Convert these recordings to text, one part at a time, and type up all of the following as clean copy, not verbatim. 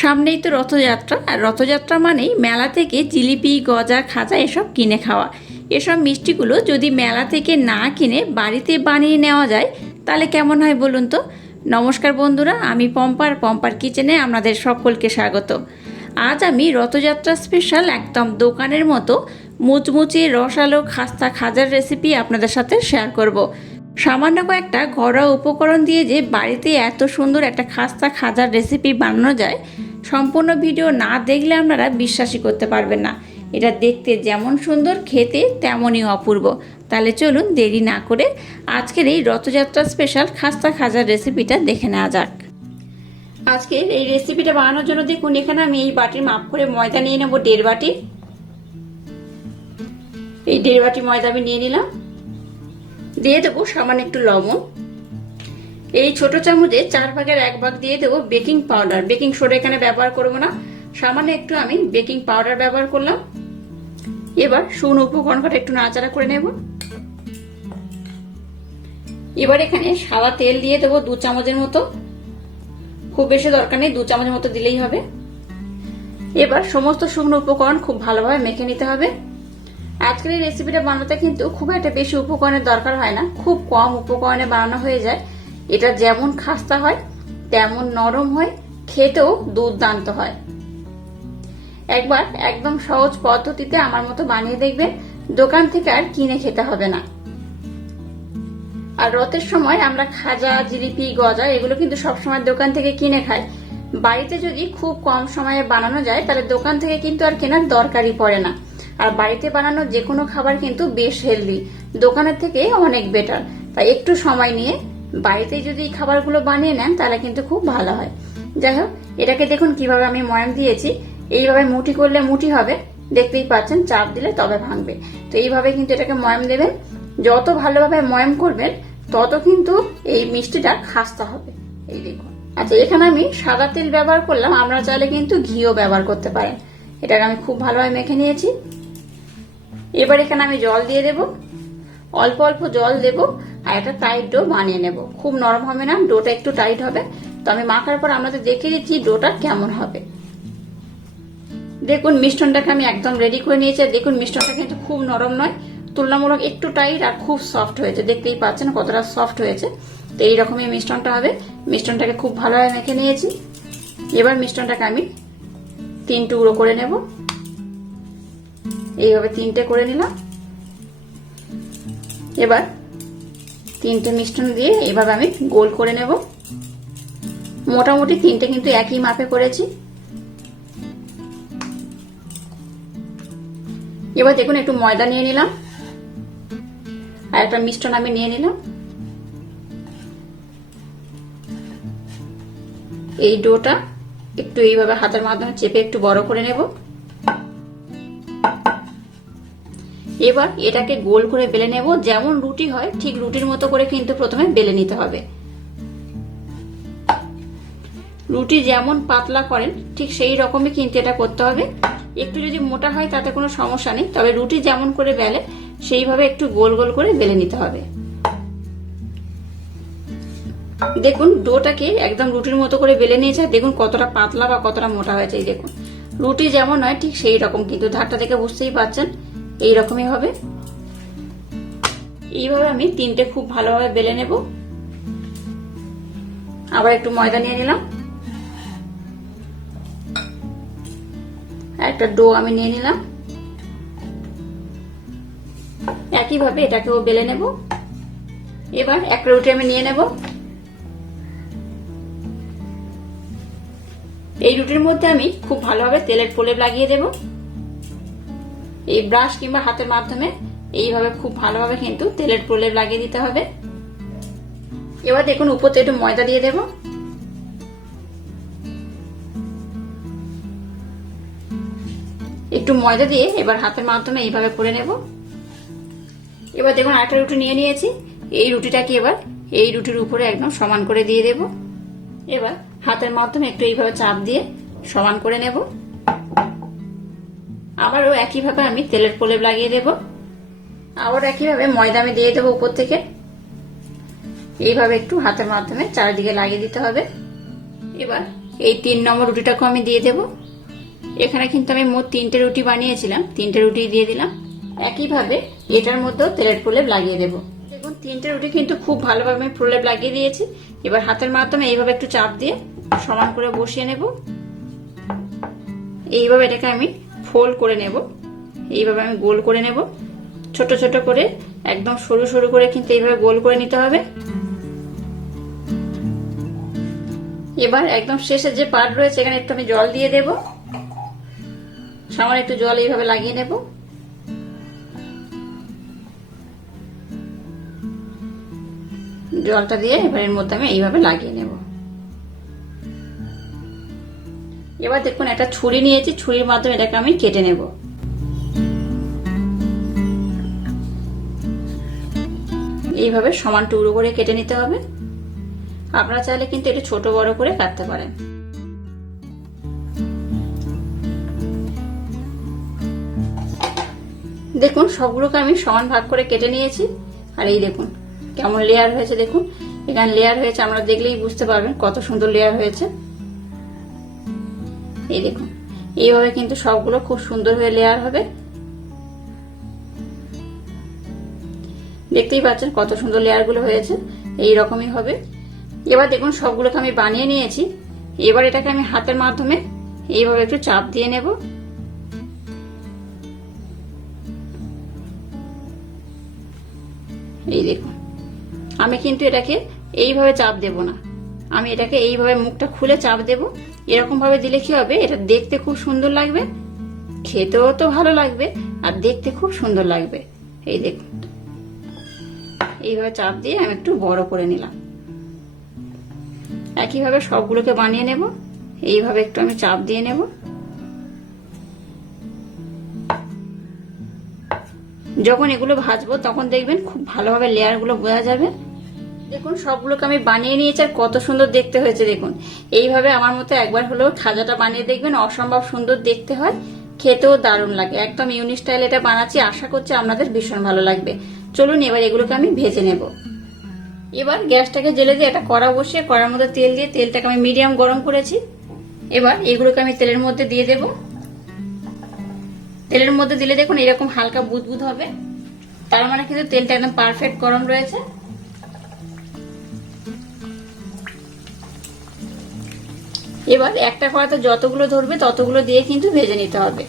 সামনেই তো রথযাত্রা, আর রথযাত্রা মানেই মেলা থেকে জিলিপি, গজা, খাজা এসব কিনে খাওয়া। এসব মিষ্টিগুলো যদি মেলা থেকে না কিনে বাড়িতে বানিয়ে নেওয়া যায় তাহলে কেমন হয় বলুন তো। নমস্কার বন্ধুরা, আমি পম্পার কিচেনে আপনাদের সকলকে স্বাগত। আজ আমি রথযাত্রা স্পেশাল একদম দোকানের মতো মুচমুচে রসালো খাস্তা খাজার রেসিপি আপনাদের সাথে শেয়ার করব। সামান্য কয়েকটা ঘরোয়া উপকরণ দিয়ে যে বাড়িতে এত সুন্দর একটা খাস্তা খাজার রেসিপি বানানো যায়, সম্পূর্ণ ভিডিও না দেখলে আপনারা বিশ্বাসই করতে পারবেন না। এটা দেখতে যেমন সুন্দর, খেতে তেমনই অপূর্ব। তাহলে চলুন দেরি না করে আজকের এই রথযাত্রা স্পেশাল খাস্তা খাজার রেসিপিটা দেখে নেওয়া যাক। আজকের এই রেসিপিটা বানানোর জন্য দেখুন, এখানে আমি এই বাটির মাপ করে ময়দা নিয়ে নেব 1.5 বাটি। এই 1.5 বাটি ময়দা আমি নিয়ে নিলাম। দিয়ে দেবো সামান্য একটু লবণ। এই ছোট চামচে 4 ভাগের 1 ভাগ দিয়ে দেবো বেকিং পাউডার। বেকিং সোডা এখানে ব্যবহার করব না, সামান্য একটু আমি বেকিং পাউডার ব্যবহার করলাম। এবার শুকনো উপকরণটা একটু নাড়াচাড়া করে নেব। এবার এখানে সাদা তেল দিয়ে দেবো 2 চামচের মতো, খুব বেশি দরকার নেই, 2 চামচের মতো দিলেই হবে। এবার সমস্ত শুকনো উপকরণ খুব ভালোভাবে মেখে নিতে হবে। আজকের এই রেসিপিটা বানাতে কিন্তু খুব একটা বেশি উপকরণের দরকার হয় না, খুব কম উপকরণে বানানো হয়ে যায়। এটা যেমন খাস্তা হয় তেমন নরম হয়, খেতেও দুর্দান্ত হয়। একবার একদম সহজ পদ্ধতিতে আমার মতো বানিয়ে দেখবেন, দোকান থেকে আর কিনে খেতে হবে না। আর রথের সময় আমরা খাজা, জিলিপি, গজা এগুলো কিন্তু সবসময় দোকান থেকে কিনে খাই। বাড়িতে যদি খুব কম সময়ে বানানো যায় তাহলে দোকান থেকে কিন্তু আর কেনার দরকারই পড়ে না। আর বাড়িতে বানানো যে কোনো খাবার কিন্তু বেশ হেলদি, দোকানের থেকে অনেক বেটার। তাই একটু সময় নিয়ে বাড়িতে যদি এই খাবারগুলো বানিয়ে নেন তাহলে কিন্তু খুব ভালো হয়। যাই হোক, এটাকে দেখুন কিভাবে আমি ময়াম দিয়েছি। এইভাবে মুঠি করলে মুঠি হবে, দেখতেই পাচ্ছেন, চাপ দিলে তবে ভাঙবে। তো এইভাবে কিন্তু এটাকে ময়াম দেবেন। যত ভালোভাবে ময়াম করবেন তত কিন্তু এই মিষ্টিটা খাস্তা হবে। এই দেখুন। আচ্ছা, এখানে আমি সাদা তেল ব্যবহার করলাম, আপনারা চাইলে কিন্তু ঘিও ব্যবহার করতে পারেন। এটাকে আমি খুব ভালোভাবে মেখে নিয়েছি। এবার এখানে আমি জল দিয়ে দেব, অল্প অল্প জল দেব। আর একটা টাইট ডো বানিয়ে নেব। খুব নরম হবে না, ডোটা একটু টাইট হবে। তো আমি মাখার পর আপনাদের দেখিয়ে দিচ্ছি ডোটা কেমন হবে। দেখুন মিশ্রণটাকে আমি একদম রেডি করে নিয়েছি। দেখুন মিশ্রণটা কিন্তু খুব নরম নয়, তুলনামূলক একটু টাইট আর খুব সফট হয়েছে। দেখতেই পাচ্ছেন কতটা সফট হয়েছে। তো এইরকমই মিশ্রণটা হবে। মিশ্রণটাকে খুব ভালোভাবে মেখে নিয়েছি। এবার মিশ্রণটাকে আমি 3 টুকরো করে নেব। এইভাবে 3টে করে নিলাম। এবার 3টে মিশ্রণ দিয়ে এইভাবে আমি গোল করে নেব। মোটামুটি 3টে কিন্তু একই মাপে করেছি। এবার দেখুন একটু ময়দা নিয়ে নিলাম আর একটা মিশ্রণ আমি নিয়ে নিলাম। এই ডোটা একটু এইভাবে হাতের মাধ্যমে চেপে একটু বড় করে নেব। এবার এটাকে গোল করে বেলে নেব। যেমন রুটি হয় ঠিক রুটির মতো করে কিন্তু প্রথমে বেলে নিতে হবে। রুটি যেমন পাতলা করেন ঠিক সেই রকমই কিন্তু এটা করতে হবে। একটু যদি মোটা হয় তাতে কোনো সমস্যা নেই, তবে রুটি যেমন করে বেলে সেইভাবে একটু গোল গোল করে বেলে নিতে হবে। দেখুন ডোটাকে একদম রুটির মতো করে বেলে নিয়েছে। দেখুন কতটা পাতলা বা কতটা মোটা হয়েছে। এই দেখুন রুটি যেমন হয় ঠিক সেই রকম, কিন্তু ধারটা দেখে বুঝতেই পারছেন এইরকমই হবে। এইভাবে আমি 3টে খুব ভালোভাবে বেলে নেব। আবার একটু ময়দা নিয়ে নিলাম, একটা ডো আমি নিয়ে নিলাম। একইভাবে এটাকেও বেলে নেব। এবার একটা রুটি আমি নিয়ে নেব। এই রুটির মধ্যে আমি খুব ভালোভাবে তেলের প্রলেপ লাগিয়ে দেব। এই ব্রাশ কিংবা হাতের মাধ্যমে এইভাবে খুব ভালোভাবে কিন্তু তেলের প্রলেপ লাগিয়ে দিতে হবে। এবার দেখুন উপরে একটু ময়দা দিয়ে দেব। একটু ময়দা দিয়ে এবার হাতের মাধ্যমে এইভাবে করে নেব। এবার দেখুন আরেকটা রুটি নিয়ে নিয়েছি। এই রুটিটাকে এবার এই রুটির উপরে একদম সমান করে দিয়ে দেব। এবার হাতের মাধ্যমে একটু এইভাবে চাপ দিয়ে সমান করে নেব। আবারও একইভাবে আমি তেলের প্রলেপ লাগিয়ে দেব। আবার একইভাবে ময়দা আমি দিয়ে দেবো উপর থেকে। এইভাবে একটু হাতের মাধ্যমে চারিদিকে লাগিয়ে দিতে হবে। এবার এই 3 নম্বর রুটিটাকে আমি দিয়ে দেব। এখানে কিন্তু আমি মোট 3টে রুটি বানিয়েছিলাম, 3টে রুটি দিয়ে দিলাম। একইভাবে এটার মধ্যেও তেলের প্রলেপ লাগিয়ে দেব। দেখুন 3টে রুটি কিন্তু খুব ভালোভাবে আমি প্রলেপ লাগিয়ে দিয়েছি। এবার হাতের মাধ্যমে এইভাবে একটু চাপ দিয়ে সমান করে বসিয়ে নেব। এইভাবে এটাকে আমি ফোল্ড করে নেব, এইভাবে আমি গোল করে নেব, ছোট ছোট করে, একদম সরু সরু করে কিন্তু এইভাবে গোল করে নিতে হবে। এবার একদম শেষে যে পার্ট রয়েছে এখানে একটু আমি জল দিয়ে দেব, সামান্য একটু জল এইভাবে লাগিয়ে নেব। জলটা দিয়ে এবার এর মধ্যে আমি এইভাবে লাগিয়ে নেব। এবার দেখুন একটা ছুরি নিয়েছি, ছুরির মাধ্যমে এটাকে আমি কেটে নেব। এইভাবে সমান টুকরো করে কেটে নিতে হবে। আপনারা চাইলে কিন্তু এটা ছোট বড় করে কাটতে পারেন। দেখুন সবগুলোকে আমি সমান ভাগ করে কেটে নিয়েছি। আর এই দেখুন কেমন লেয়ার হয়েছে, দেখুন এখানে লেয়ার হয়েছে, আমরা দেখলেই বুঝতে পারবেন কত সুন্দর লেয়ার হয়েছে। এই দেখুন এইভাবে কিন্তু সবগুলো খুব সুন্দর হয়ে লেয়ার হবে। দেখতেই পাচ্ছেন কত সুন্দর লেয়ার গুলো হয়েছে, এই রকমই হবে। এবার দেখুন সবগুলোকে আমি বানিয়ে নিয়েছি। এবার এটাকে আমি হাতের মাধ্যমে এইভাবে একটু চাপ দিয়ে নেব। এই দেখুন আমি কিন্তু এটাকে এইভাবে চাপ দেব না, আমি এটাকে এইভাবে মুখটা খুলে চাপ দেব। এরকম ভাবে দিলে কি হবে, এটা দেখতে খুব সুন্দর লাগবে, খেতেও তো ভালো লাগবে আর দেখতে খুব সুন্দর লাগবে। এই দেখুন এইভাবে চাপ দিয়ে আমি একটু বড় করে নিলাম। একইভাবে সবগুলোকে বানিয়ে নেব। এইভাবে একটু আমি চাপ দিয়ে নেব। যখন এগুলো ভাজবো তখন দেখবেন খুব ভালোভাবে লেয়ার গুলো বোঝা যাবে। দেখুন সবগুলোকে আমি বানিয়ে নিয়েছি আর কত সুন্দর দেখতে হয়েছে। দেখুন এইভাবে আমার মতো একবার হলেও খাজাটা বানিয়ে দেখবেন, অসম্ভব সুন্দর দেখতে হয়, খেতেও দারুণ লাগে। একদম ইউনিক স্টাইল এটা বানাচ্ছি, আশা করছি আপনাদের ভীষণ ভালো লাগবে। চলুন এবার এগুলোকে আমি ভেজে নেব। এবার গ্যাসটাকে জ্বেলে দিয়ে একটা কড়া বসিয়ে কড়ার মধ্যে তেল দিয়ে তেলটাকে আমি মিডিয়াম গরম করেছি। এবার এগুলোকে আমি তেলের মধ্যে দিয়ে দেব। তেলের মধ্যে দিলে দেখুন এরকম হালকা বুদবুদ হবে, তার মানে কিন্তু তেলটা একদম পারফেক্ট গরম রয়েছে। এবার একটা কড়াতে যতগুলো ধরবে ততগুলো দিয়ে কিন্তু ভেজে নিতে হবে।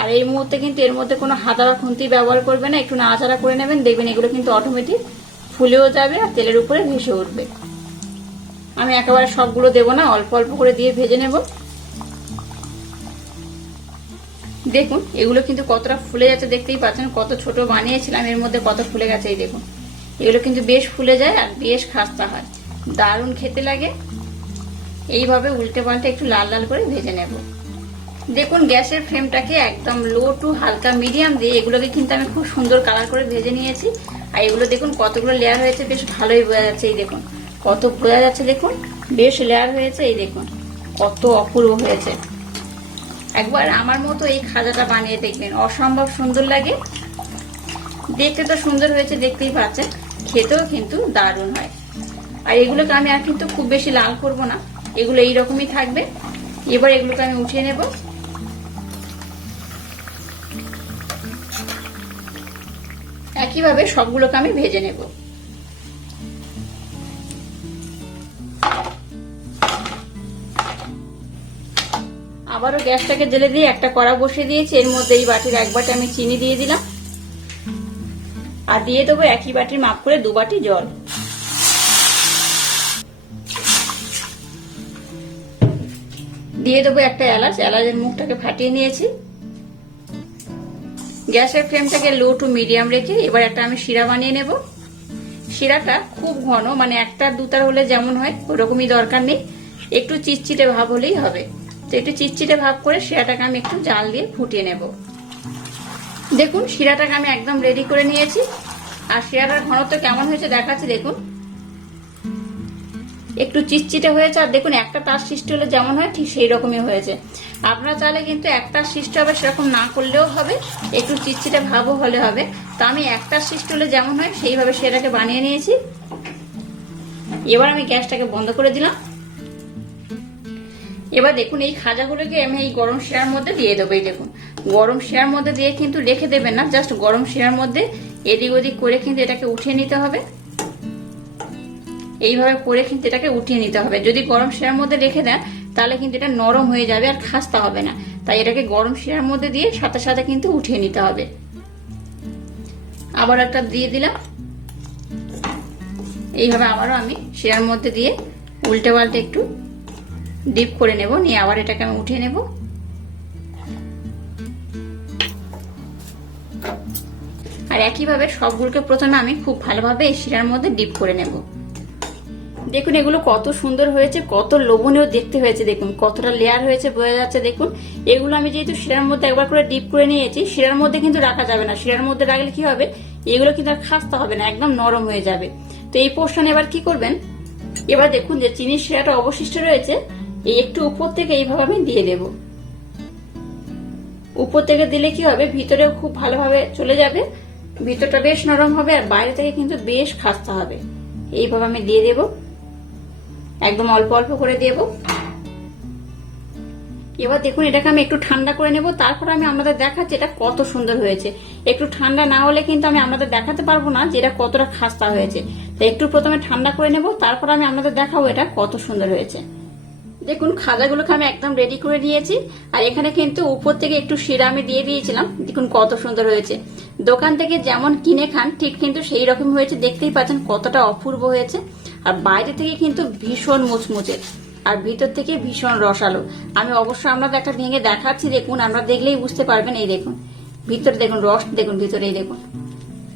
আর এই মুহূর্তে কিন্তু এর মধ্যে কোনো হাতা বা খুন্তি ব্যবহার করবে না, একটু নাড়াচাড়া করে নেবেন, দেখবেন এগুলো কিন্তু অটোমেটিক ফুলেও যাবে আর তেলের উপরে ভেসে উঠবে। আমি একেবারে সবগুলো দেব না, অল্প অল্প করে দিয়ে ভেজে নেব। দেখুন এগুলো কিন্তু কতটা ফুলে যাচ্ছে, দেখতেই পাচ্ছেন কত ছোট বানিয়েছিলাম, এর মধ্যে কত ফুলে গেছে। এই দেখুন এগুলো কিন্তু বেশ ফুলে যায় আর বেশ খাস্তা হয়, দারুণ খেতে লাগে। এইভাবে উল্টে পাল্টে একটু লাল লাল করে ভেজে নেব। দেখুন গ্যাসের ফ্লেমটাকে একদম লো টু হালকা মিডিয়াম দিয়ে এগুলোকে কিন্তু আমি খুব সুন্দর কালার করে ভেজে নিয়েছি। আর এগুলো দেখুন কতগুলো লেয়ার হয়েছে, বেশ ভালোই বোঝা যাচ্ছে। এই দেখুন কত বোঝা যাচ্ছে, দেখুন বেশ লেয়ার হয়েছে। এই দেখুন কত অপূর্ব হয়েছে। একবার আমার মতো এই খাজাটা বানিয়ে দেখবেন, অসম্ভব সুন্দর লাগে। দেখতে তো সুন্দর হয়েছে, দেখতেই পাচ্ছেন, খেতেও কিন্তু দারুণ হয়। আর এগুলোকে আমি আর কিন্তু খুব বেশি লাল করব না, এগুলো এইরকমই থাকবে। এবার এগুলোকে আমি উঠিয়ে নেব। একইভাবে সবগুলোকে আমি ভেজে নেব। আবারও গ্যাসটাকে জ্বেলে দিয়ে একটা কড়া বসিয়ে দিয়েছি। এর মধ্যে এই বাটির 1 বাটি আমি চিনি দিয়ে দিলাম আর দিয়ে দেবো একই বাটির মাপ করে 2 বাটি জল। দিয়ে দেবো একটা এলাচ, এলাচের মুখটাকে ফাটিয়ে নিয়েছি। গ্যাসের ফ্লেমটাকে লো টু মিডিয়াম রেখে এবার একটা আমি শিরা বানিয়ে নেব। শিরাটা খুব ঘন, মানে 1-2 হলে যেমন হয় ওরকমই দরকার নেই, একটু চিটচিটে ভাব হলেই হবে। তো একটু চিটচিটে ভাব করে শিরাটাকে আমি একটু জাল দিয়ে ফুটিয়ে নেব। দেখুন শিরাটাকে আমি একদম রেডি করে নিয়েছি। আর শিরাটার ঘনত্ব কেমন হয়েছে দেখাচ্ছি। দেখুন একটু চিটচিটে হয়েছে, আর দেখুন একটা তার সৃষ্টি হলে যেমন হয় ঠিক সেই রকমই হয়েছে। আপনারা চাইলে কিন্তু একটা সৃষ্টি হবে সেরকম না করলেও হবে, একটু চিটচিটে ভাবও হলে হবে। তো আমি একটা সৃষ্টি হলে যেমন হয় সেইভাবে সেটাকে বানিয়ে নিয়েছি। এবার আমি গ্যাসটাকে বন্ধ করে দিলাম। এবার দেখুন এই খাজাগুলোকে আমি এই গরম শিরার মধ্যে দিয়ে দেবো। এই দেখুন গরম শিরার মধ্যে দিয়ে কিন্তু রেখে দেবেন না, জাস্ট গরম শিরার মধ্যে এদিক ওদিক করে কিন্তু এটাকে উঠিয়ে নিতে হবে। এইভাবে করে কিন্তু এটাকে উঠিয়ে নিতে হবে। যদি গরম শিরার মধ্যে রেখে দেন তাহলে কিন্তু এটা নরম হয়ে যাবে আর খাস্তা হবে না, তাই এটাকে গরম শিরার মধ্যে দিয়ে সাথে সাথে কিন্তু উঠিয়ে নিতে হবে। আবার একটা দিয়ে দিলাম। এইভাবে আবারও আমি শিরার মধ্যে দিয়ে উল্টে পাল্টে একটু ডিপ করে নেব, নিয়ে আবার এটাকে আমি উঠিয়ে নেব। আর একইভাবে সবগুলোকে প্রথমে আমি খুব ভালোভাবে এই শিরার মধ্যে ডিপ করে নেব। দেখুন এগুলো কত সুন্দর হয়েছে, কত লোভনীয় দেখতে হয়েছে। দেখুন কতটা লেয়ার হয়েছে বোঝা যাচ্ছে। দেখুন এগুলো আমি যেহেতু শিরার মধ্যে একবার করে ডিপ করে নিয়েছি, শিরার মধ্যে কিন্তু রাখা যাবে না। শিরার মধ্যে রাখলে কি হবে, এগুলো কিন্তু আর খাস্তা হবে না, একদম নরম হয়ে যাবে। তো এই পোর্শন এবার কি করবেন, এবার দেখুন যে চিনির শিরাটা অবশিষ্ট রয়েছে, এই একটু উপর থেকে এইভাবে আমি দিয়ে দেব। উপর থেকে দিলে কি হবে, ভিতরেও খুব ভালোভাবে চলে যাবে, ভিতরটা বেশ নরম হবে আর বাইরে থেকে কিন্তু বেশ খাস্তা হবে। এইভাবে আমি দিয়ে দেব, একদম অল্প অল্প করে দেব। এবার দেখুন এটাকে আমি একটু ঠান্ডা করে নেব, তারপর আমি আপনাদের দেখাচ্ছি এটা কত সুন্দর হয়েছে। একটু ঠান্ডা না হলে কিন্তু আমি আপনাদের দেখাতে পারবো না যে এটা কতটা খাস্তা হয়েছে। তো একটু প্রথমে ঠান্ডা করে নেব, তারপর আমি আপনাদের দেখাবো এটা কত সুন্দর হয়েছে। দেখুন খাজাগুলোকে আমি একদম রেডি করে নিয়েছি, আর এখানে কিন্তু উপর থেকে একটু শিরা আমি দিয়ে দিয়েছিলাম। দেখুন কত সুন্দর হয়েছে, দোকান থেকে যেমন কিনে খান ঠিক কিন্তু সেই রকম হয়েছে। দেখতেই পাচ্ছেন কতটা অপূর্ব হয়েছে। আর বাইরে থেকে কিন্তু ভীষণ মুচমুচে আর ভিতর থেকে ভীষণ রসালো। আমি অবশ্যই আপনাদের একটা ভেঙে দেখাচ্ছি, দেখুন আপনারা দেখলেই বুঝতে পারবেন। এই দেখুন ভিতরে দেখুন রস, দেখুন ভিতরে এই দেখুন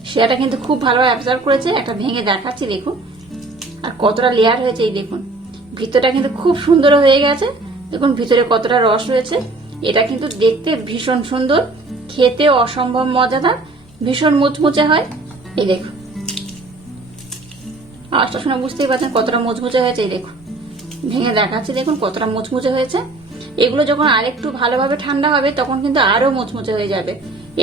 শিরাটা কিন্তু খুব ভালোভাবে অ্যাবজর্ব করেছে। একটা ভেঙে দেখাচ্ছি দেখুন, আর কতটা লেয়ার হয়েছে। এই দেখুন ভিতরটা কিন্তু খুব সুন্দর হয়ে গেছে। দেখুন ভিতরে কতটা রস রয়েছে। এটা কিন্তু দেখতে ভীষণ সুন্দর, খেতে অসম্ভব মজাদার, ভীষণ মুচমুচে হয়। এই দেখুন আওয়াজটা শুনে বুঝতেই পারছেন কতটা মুচমুচে হয়েছে। এই দেখুন ভেঙে দেখাচ্ছি, দেখুন কতটা মুচমুচে হয়েছে। এগুলো যখন আরেকটু ভালোভাবে ঠান্ডা হবে তখন কিন্তু আরো মুচমুচে হয়ে যাবে।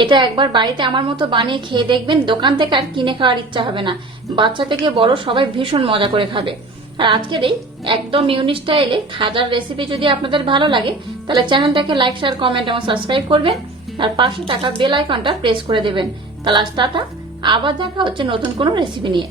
এটা একবার বাড়িতে আমার মতো বানিয়ে খেয়ে দেখবেন, দোকান থেকে আর কিনে খাওয়ার ইচ্ছা হবে না। বাচ্চা থেকে বড় সবাই ভীষণ মজা করে খাবে। আর আজকের এই একদম ইউনিক স্টাইলে খাজার রেসিপি যদি আপনাদের ভালো লাগে তাহলে চ্যানেলটাকে লাইক, শেয়ার, কমেন্ট এবং সাবস্ক্রাইব করবেন, আর পাশে থাকা বেল আইকনটা প্রেস করে দেবেন। তাহলে আজ টাটা, আবার দেখা হচ্ছে নতুন কোনো রেসিপি নিয়ে।